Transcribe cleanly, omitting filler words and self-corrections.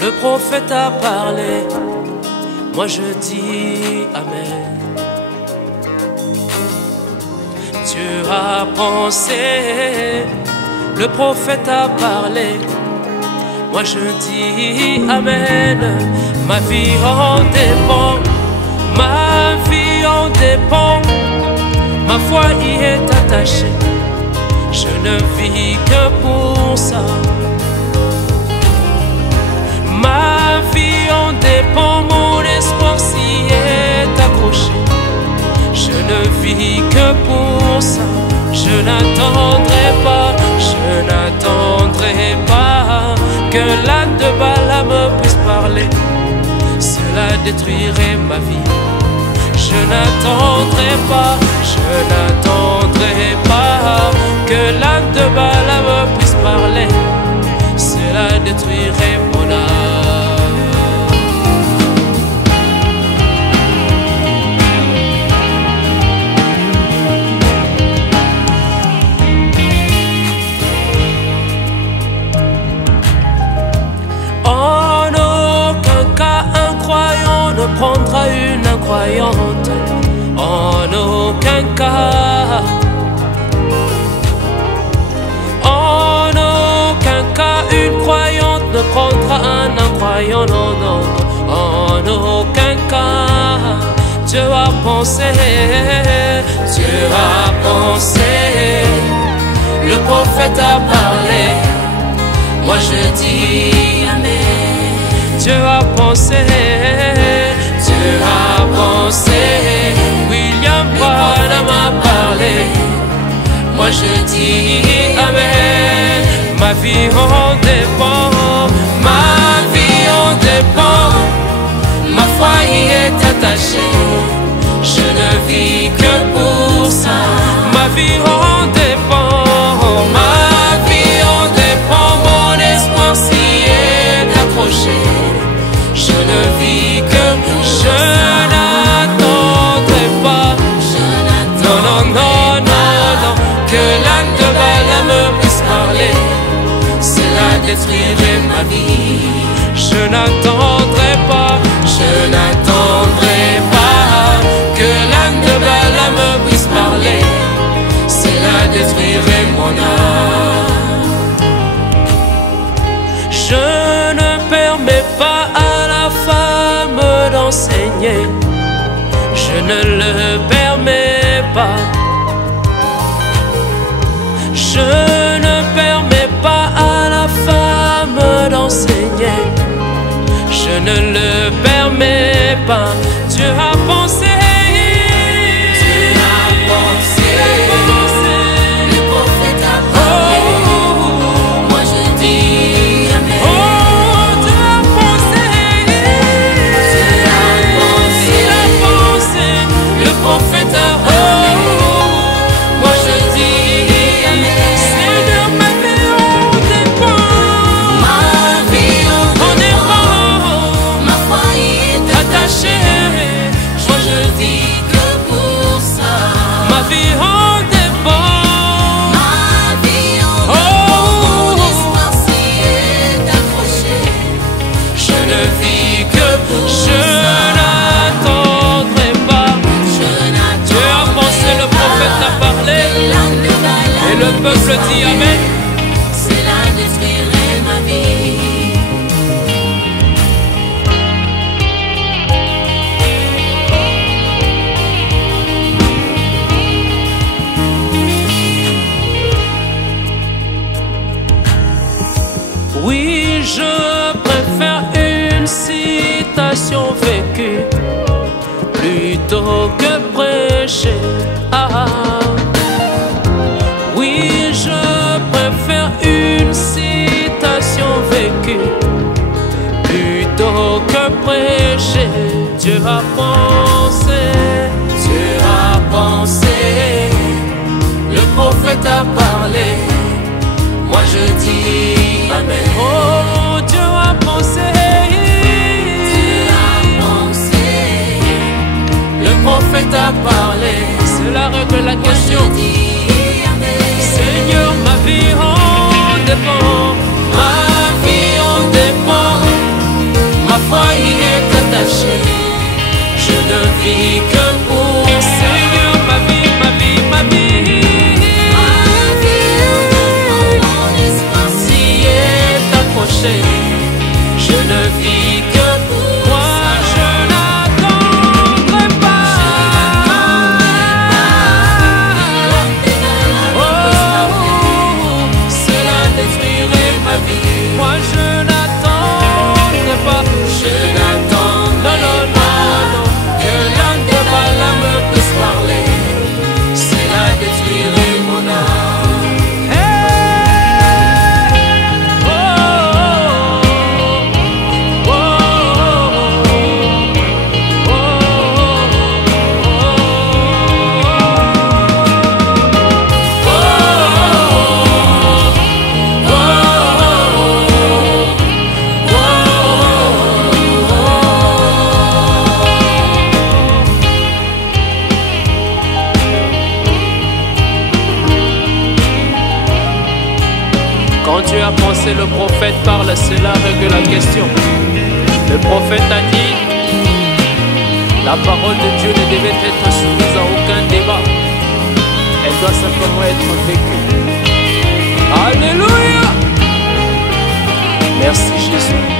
Le prophète a parlé, moi je dis Amen. Dieu a pensé, le prophète a parlé, moi je dis Amen. Ma vie en dépend, ma vie en dépend, ma foi y est attachée, je ne vis que pour ça. Ma vie en dépend, mon espoir s'y est accroché, je ne vis que pour ça. Je n'attendrai pas, je n'attendrai pas que l'âne de Balaam puisse parler, cela détruirait ma vie. Je n'attendrai pas, je n'attendrai pas que l'âne de Balaam puisse parler, cela détruirait mon âme. Ne prendra une incroyante, en aucun cas. En aucun cas une croyante ne prendra un incroyant, non, non, en aucun cas. Dieu a pensé, Dieu a pensé, le prophète a parlé, moi je dis Amen. Dieu a pensé, Dieu a pensé, William Branham a parlé, moi je dis Amen. Ma vie en dépend, ma vie en dépend, ma foi y est attachée, je ne vis que pour ça. Ma vie en dépend, ma vie en dépend, mon espoir s'y est accroché, je ne vis que, je n'attendrai pas, non, non, non, non, non, que l'âne de Balaam puisse parler, cela détruirait ma vie. Je n'attendrai pas, je n'attendrai pas que l'âne de Balaam puisse parler, cela détruirait mon âme. Je ne permets pas à la femme d'enseigner, je ne le permets pas. Je ne permets pas à la femme d'enseigner, je ne le permets pas. Dieu a pensé, Dieu a pensé, le prophète a parlé, moi je dis Amen. Oh, Dieu a pensé, Dieu a pensé, le prophète a parlé, moi je dis Amen. Seigneur, ma vie en dépend, ma vie en dépend, ma foi y est attachée, moi je vis que pour ça. Ma vie en dépend, ma vie en dépend, mon espoir s'y est accroché, je ne vis que pour ça. Je n'attendrai pas, Dieu a pensé, le prophète a parlé, et le peuple dit Amen. Cela détruirait ma vie. Oui, je préfère une citation vécue plutôt que prêcher. Ah, oui, je préfère une citation vécue plutôt que prêcher. Dieu a pensé, Dieu a pensé, le prophète a parlé, moi je dis Amen. Oh, Dieu a pensé, Dieu a pensé, le prophète a parlé, cela règle la question. Seigneur, ma vie en dépend, ma vie en dépend, vis que pour Seigneur, ma vie, ma vie, ma vie. Si est accroché, je ne vis que pour moi, je n'attendrai pas. Oh, cela détruirait ma vie. Moi je n'attendrai pas. Je n'attends, non, non, non, non, que l'un de Balaam me puisse parler. Cela détruirait mon âme. Quand Dieu a pensé, le prophète parle, cela règle la question. Le prophète a dit, la parole de Dieu ne devait être soumise à aucun débat. Elle doit simplement être vécue. Alléluia! Merci Jésus.